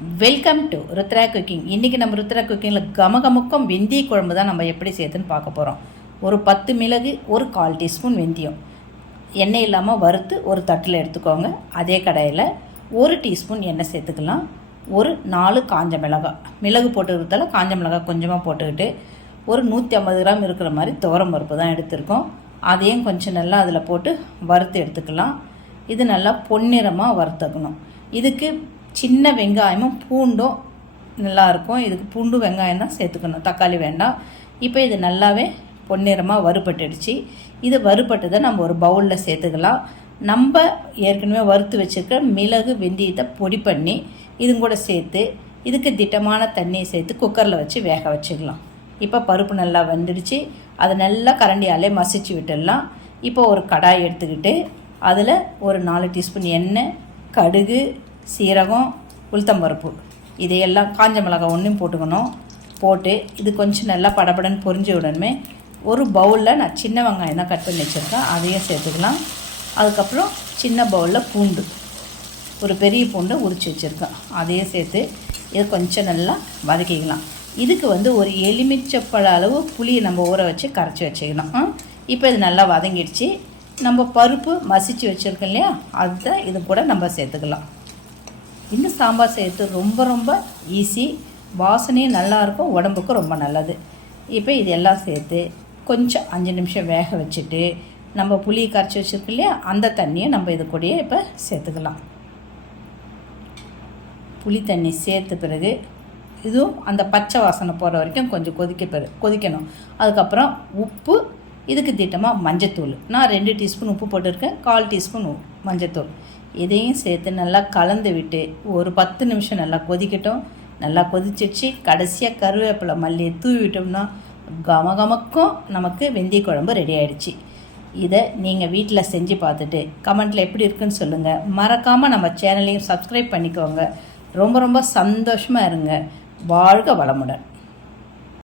Welcome to Rudra cooking இன்றைக்கி நம்ம ருத்ரா குக்கிங்கில் கமகமுக்கம் வெந்தய குழம்பு தான் நம்ம எப்படி சேர்த்துன்னு பார்க்க போகிறோம் ஒரு பத்து மிளகு ஒரு கால் டீஸ்பூன் வெந்தயம். எண்ணெய் இல்லாமல் வறுத்து ஒரு தட்டில் எடுத்துக்கோங்க. அதே கடையில் ஒரு டீஸ்பூன் எண்ணெய் சேர்த்துக்கலாம். ஒரு நாலு காஞ்ச மிளகாய் மிளகு போட்டுக்கிறதால காஞ்ச மிளகாய் கொஞ்சமாக போட்டுக்கிட்டு ஒரு நூற்றி ஐம்பது கிராம் இருக்கிற மாதிரி துவரம் பருப்பு தான் எடுத்திருக்கோம். அதையும் கொஞ்சம் நல்லா அதில் போட்டு வறுத்து எடுத்துக்கலாம். இது நல்லா பொன்னிறமாக வறுத்துக்கணும். இதுக்கு சின்ன வெங்காயமும் பூண்டும் நல்லாயிருக்கும். இதுக்கு பூண்டு வெங்காயம் தான் சேர்த்துக்கணும். தக்காளி வேண்டாம். இப்போ இது நல்லாவே பொன்னிறமாக வறுபட்டுடுச்சு. இது வறுபட்டதை நம்ம ஒரு பவுலில் சேர்த்துக்கலாம். நம்ம ஏற்கனவே வறுத்து வச்சுருக்க மிளகு வெந்தயத்தை பொடி பண்ணி இது கூட சேர்த்து இதுக்கு திட்டமான தண்ணியை சேர்த்து குக்கரில் வச்சு வேக வச்சுக்கலாம். இப்போ பருப்பு நல்லா வந்துடுச்சு. அதை நல்லா கரண்டியாலே மசிச்சு விட்டுடலாம். இப்போ ஒரு கடாய் எடுத்துக்கிட்டு அதில் ஒரு நாலு டீஸ்பூன் எண்ணெய் கடுகு சீரகம் உளுத்தம்பருப்பு இதையெல்லாம் காஞ்ச மிளகாய் ஒன்றையும் போட்டுக்கணும். போட்டு இது கொஞ்சம் நல்லா படபடன்னு பொரிஞ்ச உடனே ஒரு பவுலில் நான் சின்ன வெங்காயம் தான் கட் பண்ணி வச்சுருக்கேன். அதையும் சேர்த்துக்கலாம். அதுக்கப்புறம் சின்ன பவுலில் பூண்டு. ஒரு பெரிய பூண்டை உரித்து வச்சுருக்கேன். அதையும் சேர்த்து இதை கொஞ்சம் நல்லா வதக்கிக்கலாம். இதுக்கு வந்து ஒரு எலுமிச்சப்பழ அளவு புளியை நம்ம ஊற வச்சு கரைச்சி வச்சுக்கணும். இப்போ இது நல்லா வதங்கிடுச்சு. நம்ம பருப்பு மசிச்சு வச்சுருக்கோம் இல்லையா? அதை இது கூட நம்ம சேர்த்துக்கலாம். இந்த சாம்பார் செய்கிறது ரொம்ப ரொம்ப ஈஸி வாசனையும் நல்லாயிருக்கும் உடம்புக்கும் ரொம்ப நல்லது. இப்போ இது எல்லாம் சேர்த்து கொஞ்சம் அஞ்சு நிமிஷம் வேக வச்சுட்டு நம்ம புளி கரைச்சி வச்சுருக்கோம் இல்லையா அந்த தண்ணியை நம்ம இது கூடயே இப்போ சேர்த்துக்கலாம். புளி தண்ணி சேர்த்த பிறகு இதுவும் அந்த பச்சை வாசனை போகிற வரைக்கும் கொஞ்சம் கொதிக்க பெரு கொதிக்கணும். அதுக்கப்புறம் உப்பு இதுக்கு திட்டமாக மஞ்சத்தூள். நான் ரெண்டு டீஸ்பூன் உப்பு போட்டிருக்கேன் கால் டீஸ்பூன் மஞ்சத்தூள். இதையும் சேர்த்து நல்லா கலந்து விட்டு ஒரு பத்து நிமிஷம் நல்லா கொதிக்கட்டும். நல்லா கொதிச்சிடுச்சு. கடைசியாக கருவேப்பிலை மல்லியை தூவி விட்டோம்னா கமகமக்கும் நமக்கு வெந்தய குழம்பு ரெடி ஆயிடுச்சு. இதை நீங்கள் வீட்டில் செஞ்சு பார்த்துட்டு கமெண்ட்டில் எப்படி இருக்குன்னு சொல்லுங்கள் மறக்காமல் நம்ம சேனலையும் சப்ஸ்கிரைப் பண்ணிக்கோங்க. ரொம்ப ரொம்ப சந்தோஷமாக இருங்க. வாழ்க வளமுடன்.